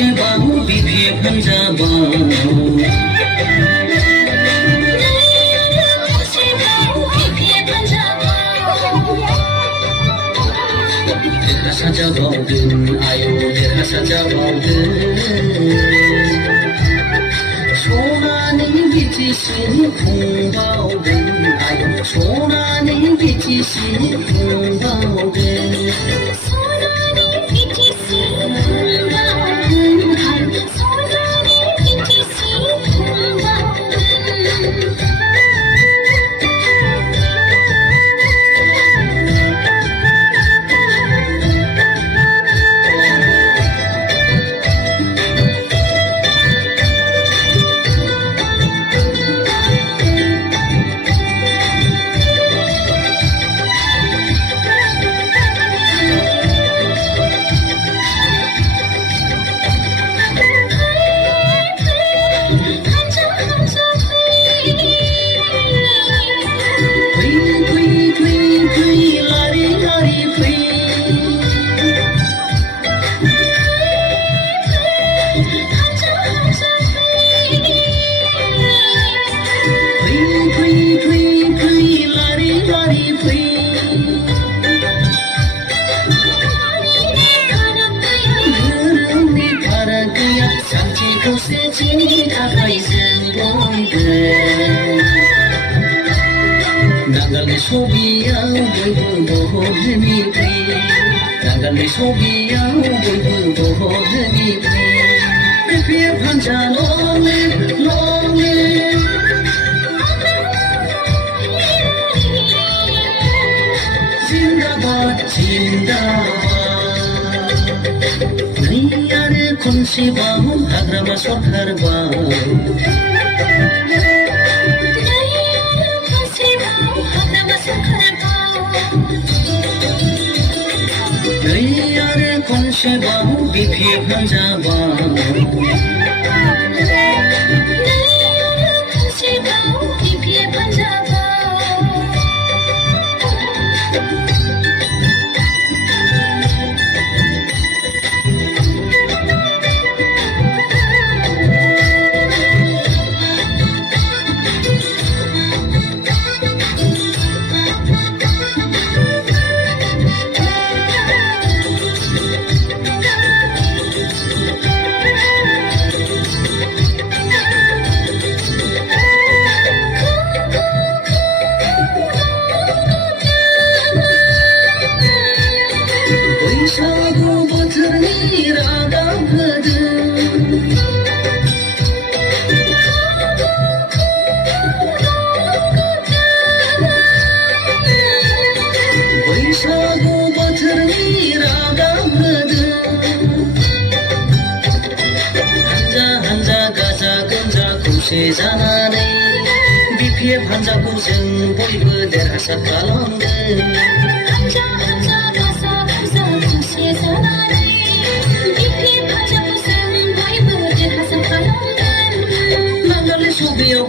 खनसेबाव बिफे फान्जाबाव देरहासार जाबावदों आयौ देरहासार जाबावदों सनानि B.T.C खुंबावदों आयौ सनानि B.T.C खुंबावदों नांगालनि सबियाव बयबो बहरनिफ्राय नांगालनि सबियाव बयबो बहरनिफ्राय बिफे फान्जा लंले लंले जिन्दाबाद जिन्दाबाद नै आरो खनसेबाव हाग्रामा सरखारबाव नै आरो खनसेबाव बिफे फान्जाबाव बैसागु बोथोरनि रादाब होदों बैसागु बोथोरनि रादाब होदों हानजा हानजा गाजा गोमजा खौसे जानानै बिफे फान्जाखौ जों बयबो देरहासार खालामदों नांगालनि सबियाव